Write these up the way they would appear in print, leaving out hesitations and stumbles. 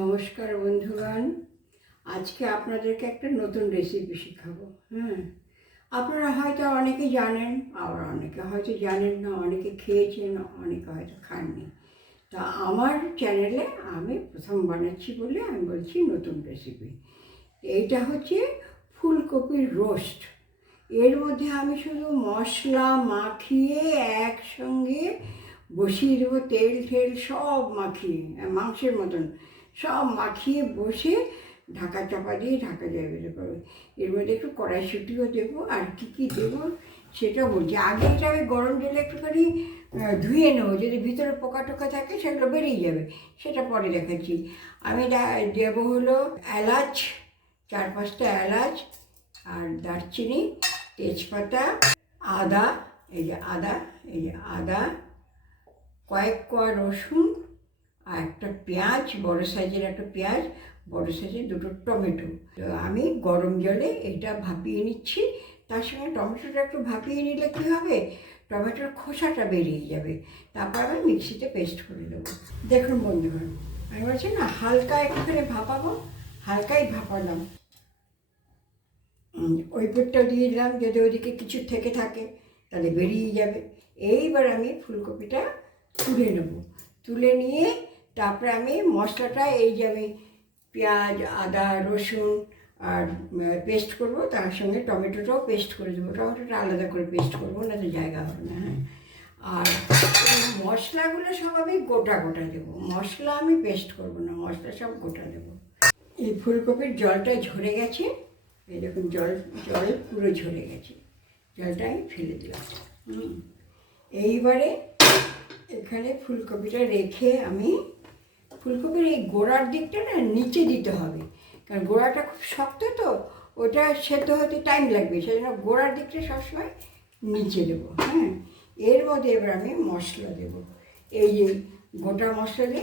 নমস্কার বন্ধুগণ, আজকে আপনাদেরকে একটা নতুন রেসিপি শেখাবো। আপনারা হয়তো অনেকে জানেন, আবার অনেকে হয়তো জানেন না, অনেকে খেয়েছেন, অনেকে হয়তো খাননি। তা আমার চ্যানেলে আমি প্রথম বানাচ্ছি বলে আমি বলছি নতুন রেসিপি। এইটা হচ্ছে ফুলকপির রোস্ট। এর মধ্যে আমি শুধু মশলা মাখিয়ে একসঙ্গে বসিয়ে দেবো, তেল ঠেল সব মাখিয়ে, মাংসের মতন সব মাখিয়ে বসে ঢাকা চাপা দিয়ে ঢাকা যায় বেরো করবে। এর মধ্যে একটু কড়াইশুঁটিও দেবো, আর কী কী দেবো সেটা বলছি। আগে এটা আমি গরম জলে একটুখানি ধুয়ে নেবো, যদি ভিতরে পোকা টোকা থাকে সেগুলো বেরিয়ে যাবে, সেটা পরে দেখাচ্ছি। আমি দেবো হলো এলাচ, 4-5টা এলাচ, আর দারচিনি, তেজপাতা, আদা, এই যে আদা, কয়েক কোয়া রসুন, আর একটা পেঁয়াজ, বড় সাইজের একটা পেঁয়াজ, বড় সাইজের 2টো টমেটো। তো আমি গরম জলে এটা ভাপিয়ে নিচ্ছি। তার সঙ্গে টমেটোটা একটু ভাপিয়ে নিলে কী হবে, টমেটোর খোসাটা বেরিয়ে যাবে। তারপর আমি মিক্সিতে পেস্ট করে দেবো। দেখুন বন্ধুগণ, আমি বলছি না হালকা একটুখানি ভাপাবো, হালকাই ভাপালাম। ওই পেটটাও দিয়ে দিলাম, যদি ওদিকে কিছু থেকে থাকে তাহলে বেরিয়ে যাবে। এইবার আমি ফুলকপিটা তুলে নেব, তুলে নিয়ে তারপরে আমি মশলাটা, এই যে আমি পেঁয়াজ, আদা, রসুন আর পেস্ট করব, তার সঙ্গে টমেটোটাও পেস্ট করে দেবো। টমেটোটা আলাদা করে পেস্ট করবো, না তো জায়গা হবে না। আর মশলাগুলো সব আমি গোটা গোটা দেবো, মশলা আমি পেস্ট করবো না, মশলা সব গোটা দেবো। এই ফুলকপির জলটা ঝরে গেছে, এই দেখুন জল পুরো ঝরে গেছে, জলটা আমি ফেলে দিলাম। এইবারে এখানে ফুলকপিটা রেখে আমি ফুলকপির এই গোড়ার দিকটা না নিচে দিতে হবে, কারণ গোড়াটা খুব শক্ত, তো ওটা সেদ্ধ হতে টাইম লাগবে, সেই জন্য গোড়ার দিকটা সবসময় নিচে দেবো। এর মধ্যে এবার আমি মশলা দেব। এই যে গোটা মশলা,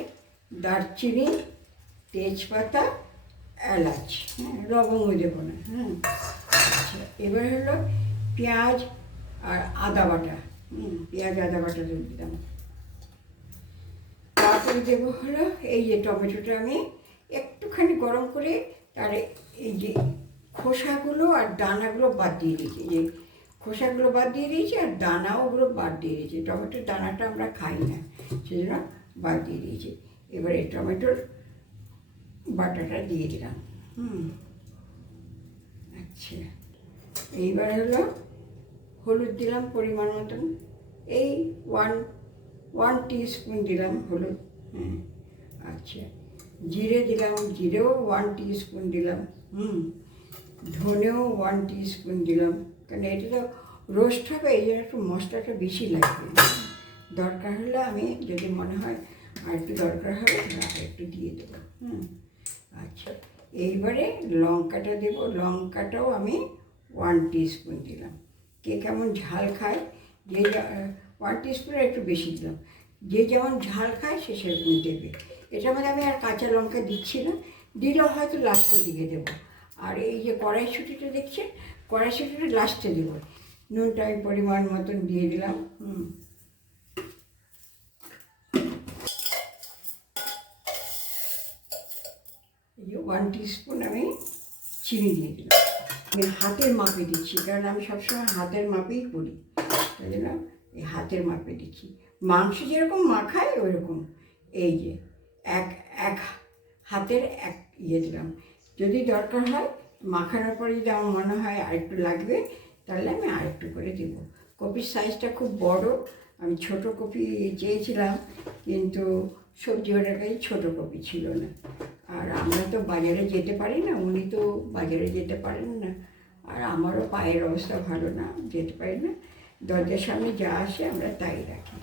দারচিনি, তেজপাতা, এলাচ, লবঙ্গ দেবো না। আচ্ছা, এবার হলো পেঁয়াজ আর আদা বাটা, পেঁয়াজ আদা বাটা দিলাম। তারপরে দেবো হলো এই যে টমেটোটা আমি একটুখানি গরম করে, তার এই যে খোসাগুলো আর দানাগুলো বাদ দিয়ে দিয়েছি, যে খোসাগুলো বাদ দিয়ে দিয়েছি আর দানাওগুলো বাদ দিয়ে দিয়েছি। টমেটোর দানাটা আমরা খাই না, সেই জন্য বাদ দিয়ে দিয়েছি। এবার এই টমেটোর বাটাটা দিয়ে দিলাম। আচ্ছা, এইবার হলো হলুদ দিলাম পরিমাণ মতন, এই ওয়ান টিস্পুন দিলাম হলুদ। আচ্ছা, জিরে দিলাম, জিরেও 1 টিস্পুন দিলাম। ধনেও 1 টিস্পুন দিলাম, কারণ এটা তো রোস্ট হবে, এই জন্য একটু মশলাটা বেশি লাগবে। দরকার হলে আমি, যদি মনে হয় আর একটু দরকার হবে, আর একটু দিয়ে দেবো। আচ্ছা, এইবারে লঙ্কাটা দেবো, লঙ্কাটাও আমি 1 টিস্পুন দিলাম। কে কেমন ঝাল খায়, যে 1 টিস্পুনের একটু বেশি দিলাম, যে যেমন ঝাল খায় সে সেরকম দেবে। এটার মধ্যে আমি আর কাঁচা লঙ্কা দিচ্ছি না, দিলেও হয়তো লাস্টের দিকে দেবো। আর এই যে কড়াইশুঁটিটা দেখছেন, কড়াইশুঁটিটা লাস্টে দেবো। নুনটা আমি পরিমাণ মতন দিয়ে দিলাম। এই যে 1 টিস্পুন আমি চিনি দিয়ে দিলাম। আমি হাতের মাপে দিচ্ছি, কারণ আমি সবসময় হাতের মাপেই করি, তাই জন্য এই হাতের মাপে দিচ্ছি। মাংস যেরকম মাখায় ওইরকম, এই যে এক হাতের এক দিলাম। যদি দরকার হয় মাখানোর পরে, যদি আমার মনে হয় আরেকটু লাগবে, তাহলে আমি আরেকটু করে দেবো। কপির সাইজটা খুব বড়, আমি ছোট কপি চেয়েছিলাম, কিন্তু সবজিওয়ালার কাছে ছোটো কপি ছিল না। আর আমরা তো বাজারে যেতে পারি না, উনি তো বাজারে যেতে পারেন না, আর আমারও পায়ের অবস্থা ভালো না, যেতে পারি না। দরজার সামনে যা আসে আমরা তাই রাখি।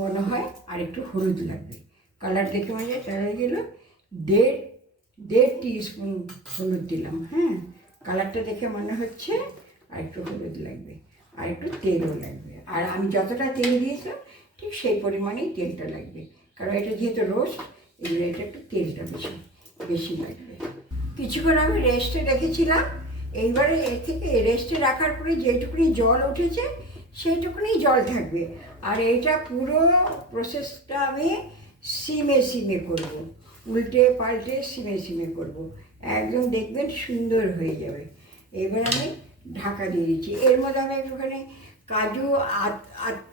মনে হয় আর একটু হলুদ লাগবে, কালার দেখে মনে হয় তাহলে গেল 1.5 টিস্পুন হলুদ দিলাম। কালারটা দেখে মনে হচ্ছে আর একটু হলুদ লাগবে, আর একটু তেলও লাগবে। আর আমি যতটা তেল দিয়েছিলাম ঠিক সেই পরিমাণেই তেলটা লাগবে, কারণ এটা যেহেতু রোস্ট, এগুলো এটা একটু তেলটা বেশি লাগবে। কিছুক্ষণ আমি রেস্টে রেখেছিলাম। এইবারে এর থেকে রেস্টে রাখার পরে যেটুকুনি জল উঠেছে সেইটুকুনি জল থাকবে। আর এইটা পুরো প্রসেসটা আমি সিমে সিমে করব, উল্টে পাল্টে সিমে সিমে করব, একদম দেখবেন সুন্দর হয়ে যাবে। এবার আমি ঢাকা দিয়ে দিচ্ছি। এর মধ্যে আমি একটুখানি কাজু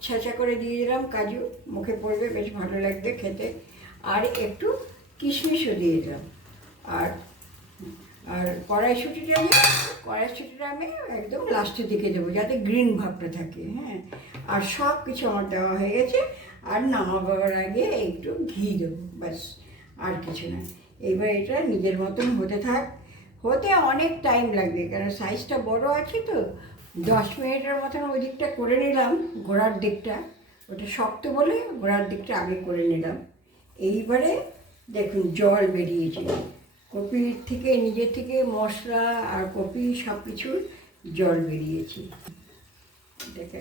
ছাঁচা করে দিয়ে দিলাম, কাজু মুখে পড়বে, বেশ ভালো লাগবে খেতে। আর একটু কিশমিশও দিয়ে দিলাম। আর আর কড়াইশুঁটিটা আমি একদম লাস্টের দিকে দেবো, যাতে গ্রিন ভাবটা থাকে। হ্যাঁ, আর সব কিছু আমার দেওয়া হয়ে গেছে। আর নামাবার আগে একটু ঘি দেবো, ব্যাস, আর কিছু না। এবার এটা নিজের মতন হতে অনেক টাইম লাগবে, কারণ সাইজটা বড় আছে তো। 10 মিনিটের মতন ওই দিকটা করে নিলাম, গোড়ার দিকটা, ওটা শক্ত বলে গোড়ার দিকটা আগে করে নিলাম। এইবারে দেখুন জল বেরিয়েছে, কপির থেকে, নিজের থেকে মশলা আর কপি সব কিছুর জল বেরিয়েছে। এটাকে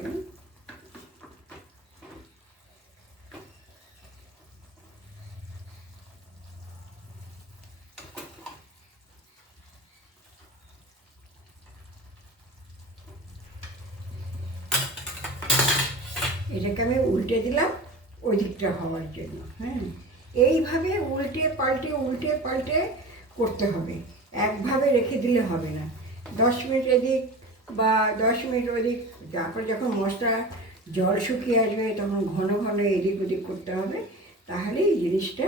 আমি উল্টে দিলাম ওই দিকটা হওয়ার জন্য। হ্যাঁ, এইভাবে উল্টে পাল্টে করতে হবে, একভাবে রেখে দিলে হবে না। 10 মিনিট এদিক বা 10 মিনিট ওদিক, তারপর যখন মশলা জল শুকিয়ে আসবে তখন ঘন ঘন এদিক ওদিক করতে হবে, তাহলে এই জিনিসটা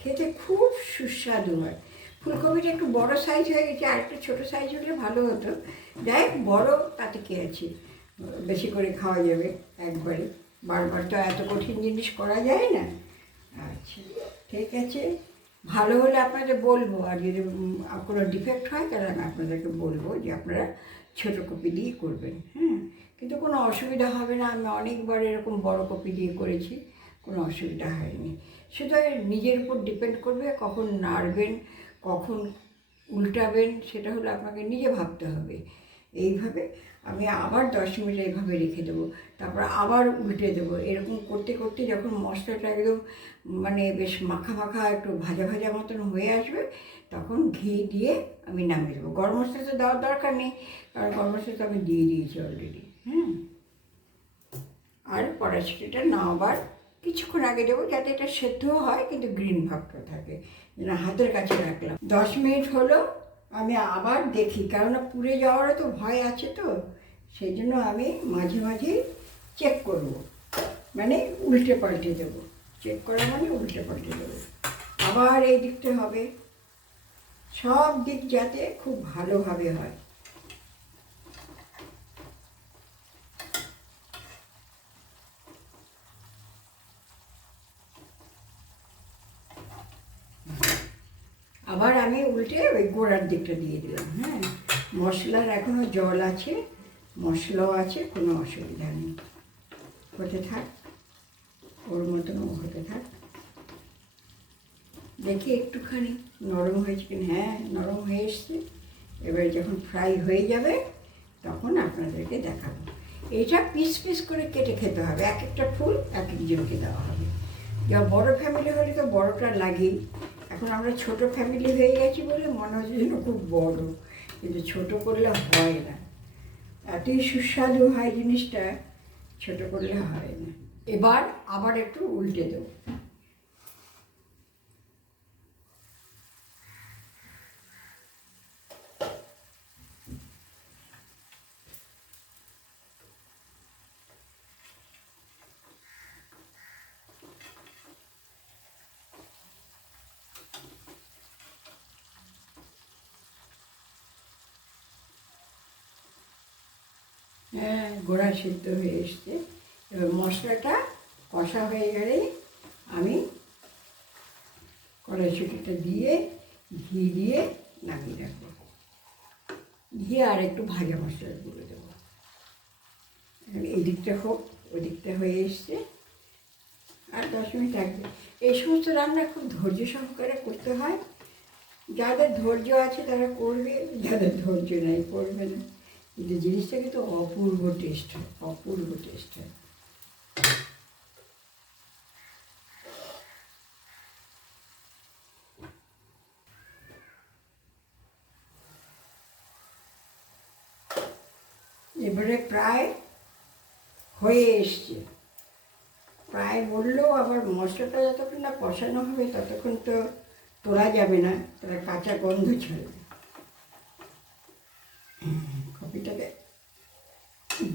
খেতে খুব সুস্বাদু হয়। ফুলকপিটা একটু বড় সাইজ হয়ে গেছে, আর একটু ছোটো সাইজ হলে ভালো হতো। যাই হোক, বড় তাতে কে আছে, বেশি করে খাওয়া যাবে একবারে, বারবার তো এত কঠিন জিনিস করা যায় না। আচ্ছা, ঠিক আছে, ভালো হলে আপনাদের বলবো, আর যদি কোনো ডিফেক্ট হয় তাহলে আমি আপনাদেরকে বলবো যে আপনারা ছোটো কপি দিয়ে করবেন। হ্যাঁ, কিন্তু কোনো অসুবিধা হবে না, আমি অনেকবার এরকম বড় কপি দিয়ে করেছি, কোনো অসুবিধা হয়নি। সেটা নিজের উপর ডিপেন্ড করবে, কখন নাড়বেন, কখন উল্টাবেন, সেটা হলো আপনাকে নিজে ভাবতে হবে। এইভাবে আমি আবার 10 মিনিট এইভাবে রেখে দেবো, তারপর আবার উল্টে দেবো। এরকম করতে করতে যখন মশলাটা একদম মানে বেশ মাখা মাখা, একটু ভাজা ভাজা মতন হয়ে আসবে, তখন ঘি দিয়ে আমি নামিয়ে দেবো। গরম মশলা তো দেওয়ার দরকার নেই, কারণ গরম মশলা তো আমি দিয়ে দিয়েছি অলরেডি। হ্যাঁ, আর কড়াইশুঁটিটা নামাবার কিছুক্ষণ আগে দেবো, যাতে এটা সেদ্ধও হয় কিন্তু গ্রিন ভাবটা থাকে। যেন হাতের কাছে রাখলাম। 10 মিনিট হলো, আমি আবার দেখি, কেননা পুড়ে যাওয়ারও তো ভয় আছে, তো সেই জন্য আমি মাঝে মাঝে চেক করব, মানে উল্টে পাল্টে দেবো। চেক করা মানে উল্টে পাল্টে দেবো। আবার এই দিকটা হবে, সব দিক যাতে খুব ভালোভাবে হয়। আবার আমি উল্টে ওই গোড়ার দিকটা দিয়ে দিলাম। হ্যাঁ, মশলার এখনও জল আছে, মশলাও আছে, কোনো অসুবিধা নেই, হতে থাক, ওর মতনও হতে থাক। দেখি একটুখানি নরম হয়েছে কিনা। হ্যাঁ, নরম হয়ে এসছে। এবারে যখন ফ্রাই হয়ে যাবে তখন আপনাদেরকে দেখাবো। এটা পিস পিস করে কেটে খেতে হবে, এক একটা ফুল এক একজনকে দেওয়া হবে। যা বড় ফ্যামিলি হলে তো বড়টা লাগেই। এখন আমরা ছোট ফ্যামিলি হয়ে গেছি বলে মনে হচ্ছে যেন খুব বড়, কিন্তু ছোট করলে হয় না। এতই সুস্বাদু হয় জিনিসটা, ছোট করলে হয় না। এবার আবার একটু উল্টে দেবো। হ্যাঁ, গোড়া সিদ্ধ হয়ে এসছে। এবার মশলাটা কষা হয়ে গেলেই আমি কড়াইশুঁটিটা দিয়ে ঘি দিয়ে নামিয়ে রাখবো। ঘি আর একটু ভাজা মশলা গুঁড়ো দেবো। এই দিকটা হোক, ওই দিকটা হয়ে এসছে, আর 10 মিনিট লাগবে। এই সমস্ত রান্না খুব ধৈর্য সহকারে করতে হয়। যাদের ধৈর্য আছে তারা করবে, যাদের ধৈর্য নেই করবে না, কিন্তু জিনিসটা কিন্তু অপূর্ব টেস্ট হয়, অপূর্ব টেস্ট হয়। এবারে প্রায় হয়ে এসছে, প্রায় বললেও আবার মশলাটা যতক্ষণ না কষানো হবে ততক্ষণ তো তোলা যাবে না, তারা কাঁচা গন্ধ ছাড়বে। কপিটাকে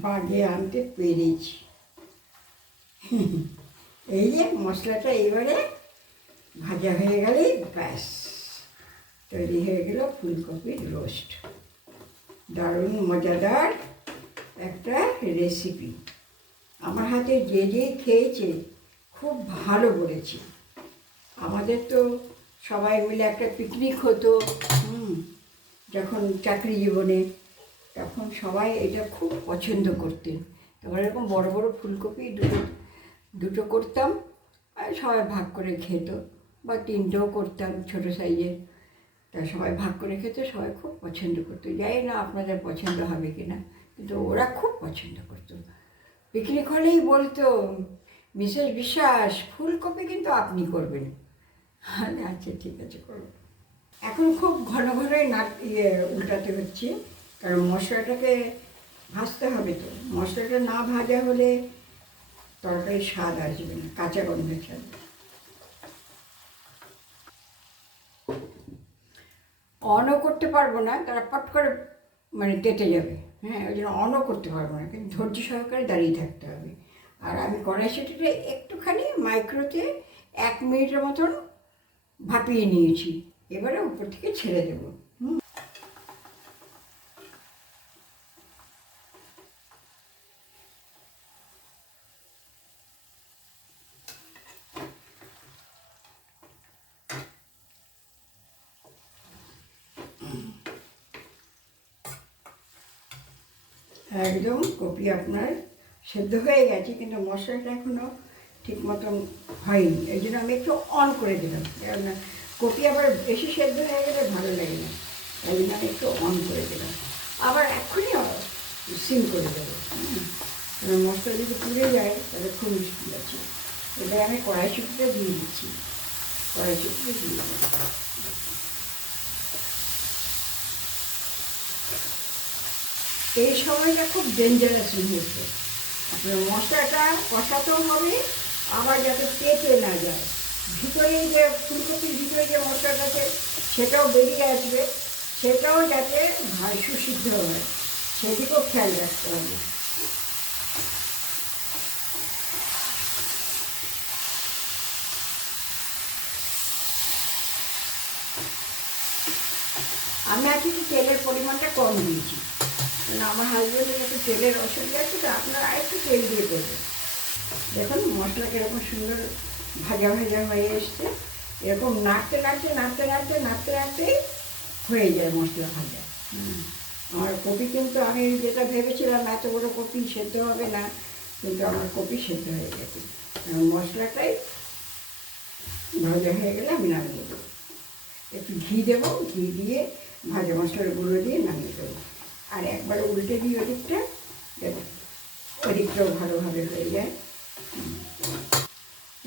বাগে আনতে পেরেছি। এই যে মশলাটা এবারে ভাজা হয়ে গেলেই ব্যাস তৈরি হয়ে গেল ফুলকপির রোস্ট। দারুণ মজাদার একটা রেসিপি। আমার হাতে যে যে খেয়েছে খুব ভালো বলেছে। আমাদের তো সবাই মিলে একটা পিকনিক হতো যখন চাকরি জীবনে, তখন সবাই এটা খুব পছন্দ করতেন। তখন এরকম বড় বড় ফুলকপি দুটো দুটো করতাম আর সবাই ভাগ করে খেত, বা তিনটেও করতাম ছোটো সাইজের, তা সবাই ভাগ করে খেতে সবাই খুব পছন্দ করতো। জানি না আপনাদের পছন্দ হবে কি না, কিন্তু ওরা খুব পছন্দ করতো। পিকনিক হলেই বলতো, মিসেস বিশ্বাস ফুলকপি কিন্তু আপনি করবেন। আচ্ছা ঠিক আছে করবো। এখন খুব ঘন ঘনই উল্টাতে হচ্ছে, কারণ মশলাটাকে ভাজতে হবে। তো মশলাটা না ভাজা হলে তরকারির স্বাদ আসবে না, কাঁচা গন্ধ ছাড়বে। অনও করতে পারবো না, তারা পট করে মানে কেটে যাবে। হ্যাঁ, ওই জন্য অনও করতে পারবো না, কিন্তু ধৈর্য সহকারে দাঁড়িয়ে থাকতে হবে। আর আমি কড়াইশুঁটিটা একটুখানি মাইক্রোতে 1 মিনিটের মতন ভাপিয়ে নিয়েছি, এবারে উপর থেকে ছেড়ে দেবো। একদম কপি আপনার সেদ্ধ হয়ে গেছে, কিন্তু মশলাটা এখনও ঠিক মতন হয়নি, এই জন্য আমি একটু অন করে দিলাম। কেননা কপি আবার বেশি সেদ্ধ হয়ে গেলে ভালো লাগে না, তাই জন্য আমি একটু অন করে দিলাম। আবার এক্ষুনি সিম করে দেবো। মশলা যদি পুড়ে যায় তাহলে খুব মিষ্টি আছে। এবার আমি কড়াইশুঁটিটা দিয়ে দিচ্ছি, কড়াইশুঁটিটা দিয়ে দেবো। এই সময়টা খুব ডেঞ্জারাস মুহূর্ত। আপনার মশলাটা কষাতেও হবে, আবার যাতে পেটে না যায়। ভিতরে যে ফুলকপির ভিতরে যে মশলাটা আছে সেটাও বেরিয়ে আসবে, সেটাও যাতে সুসিদ্ধ হয়, সেদিকেও খেয়াল রাখতে হবে। আমি আজকে তেলের পরিমাণটা কম দিয়েছি, কারণ আমার হাজব্যান্ডের একটু তেলের অসুবিধা আছে, তো আপনারা আরেকটু তেল দিয়ে দেবেন। দেখুন মশলা কীরকম সুন্দর ভাজা ভাজা হয়ে এসছে। এরকম নাড়তে নাড়তে নাড়তে নাড়তে নাড়তে নাড়তেই হয়ে যায় মশলা ভাজা। আমার কপি কিন্তু আমি যেটা ভেবেছিলাম এত বড় কপি সেদ্ধ হবে না, কিন্তু আমার কপি সেদ্ধ হয়ে গেছে। মশলাটাই ভাজা হয়ে গেলে আমি নামিয়ে দেবো। একটু ঘি দেবো, ঘি দিয়ে ভাজা মশলার গুঁড়ো দিয়ে নামিয়ে দেবো। আর একবার উল্টে দিই ওদিকটা, দেবো ওদিকটাও ভালোভাবে হয়ে যায়।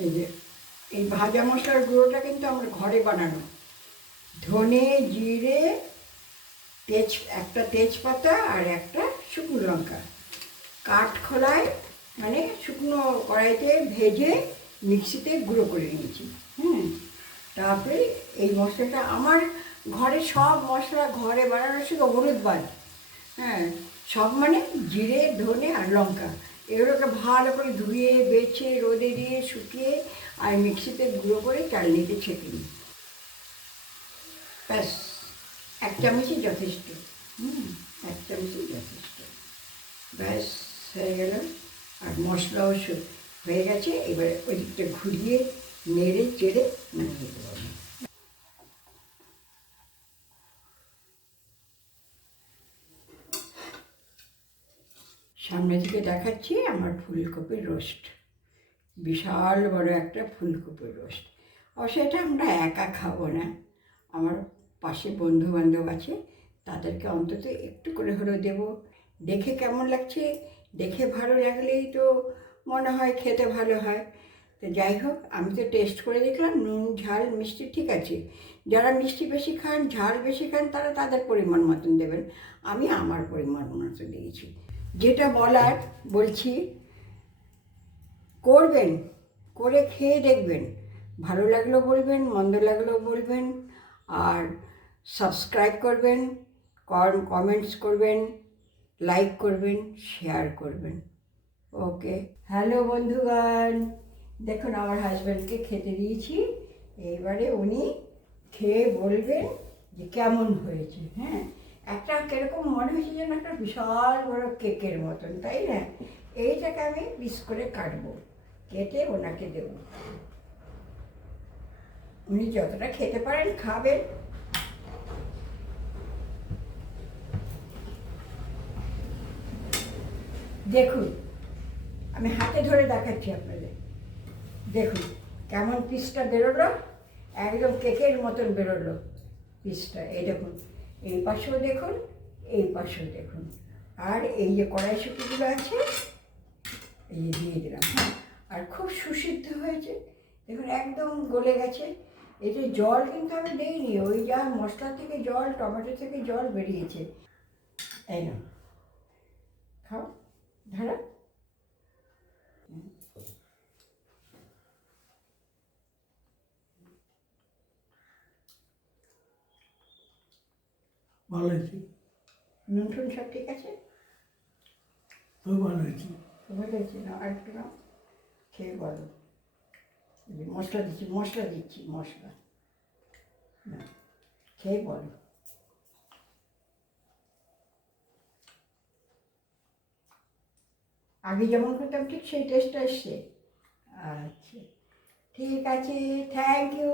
এই যে এই ভাজা মশলার গুঁড়োটা কিন্তু আমরা ঘরে বানানো। ধনে, জিরে, একটা তেজপাতা আর একটা শুকনো লঙ্কা কাঠখোলায় মানে শুকনো কড়াইতে ভেজে মিক্সিতে গুঁড়ো করে নিয়েছি। তারপরে এই মশলাটা আমার ঘরে সব মশলা ঘরে বানানো শুধু হলুদ বাদ, সব মানে জিরে, ধনে আর লঙ্কা, এগুলোকে ভালো করে ধুয়ে বেছে রোদে দিয়ে শুকিয়ে আর মিক্সিতে গুঁড়ো করে চালনিতে ছেঁকে নিই। ব্যাস 1 চামচই যথেষ্ট। 1 চামচই যথেষ্ট, ব্যাস হয়ে গেল। আর মশলাও হয়ে গেছে, এবার ওই দিকটা ঘুরিয়ে নেড়ে চেড়ে নামিয়ে দেবো। সামনে থেকে দেখাচ্ছি আমার ফুলকপির রোস্ট, বিশাল বড় একটা ফুলকপির রোস্ট। অবশ্য এটা আমরা একা খাবো না, আমার পাশে বন্ধুবান্ধব আছে, তাদেরকে অন্তত একটু করে হলেও দেবো। দেখে কেমন লাগছে, দেখে ভালো লাগলেই তো মনে হয় খেতে ভালো হয়। তো যাই হোক, আমি তো টেস্ট করে দেখলাম নুন ঝাল মিষ্টি ঠিক আছে। যারা মিষ্টি বেশি খান, ঝাল বেশি খান, তারা তাদের পরিমাণ মতন দেবেন। আমি আমার পরিমাণ মতো দিয়েছি। যেটা বলার বলছি, করবেন, করে খেয়ে দেখবেন, ভালো লাগলেও বলবেন, মন্দ লাগলেও বলবেন, আর সাবস্ক্রাইব করবেন, কমেন্টস করবেন, লাইক করবেন, শেয়ার করবেন। ওকে, হ্যালো বন্ধুগণ, দেখুন আমার হাজব্যান্ডকে খেতে দিয়েছি, এবারে উনি খেয়ে বলবেন যে কেমন হয়েছে। হ্যাঁ, একটা কিরকম মনে হয়েছে যেন একটা বিশাল বড় কেকের মতন, তাই না? এইটাকে আমি পিস করে কাটবো, কেটে ওনাকে দেবো। উনি যতটা খেতে পারেন খাবেন। দেখুন, আমি হাতে ধরে দেখাচ্ছি আপনাদের। দেখুন কেমন পিসটা বেরোলো, একদম কেকের মতন বেরোলো পিসটা। এই দেখুন, এই পাশেও দেখুন, এই পাশেও দেখুন। আর এই যে কড়াইশুঁটিগুলো আছে, এই যে দিয়ে দিলাম। হ্যাঁ, আর খুব সুসিদ্ধ হয়েছে, দেখুন একদম গলে গেছে। এতে জল কিন্তু আমি দিইনি, ওই যা মশলা থেকে জল, টমেটো থেকে জল বেরিয়েছে। এই না, খাও, ধরো। ভালো হয়েছে, নুন টুন সব ঠিক আছে? খুব ভালো হয়েছে। ভালো হয়েছে না? আর একটু নাও, খেয়ে বলো। এই যে মশলা দিচ্ছি, মশলা না, খেয়ে বলো। আগে যেমন করতাম ঠিক সেই টেস্টটা এসছে? আচ্ছা, ঠিক আছে, থ্যাংক ইউ।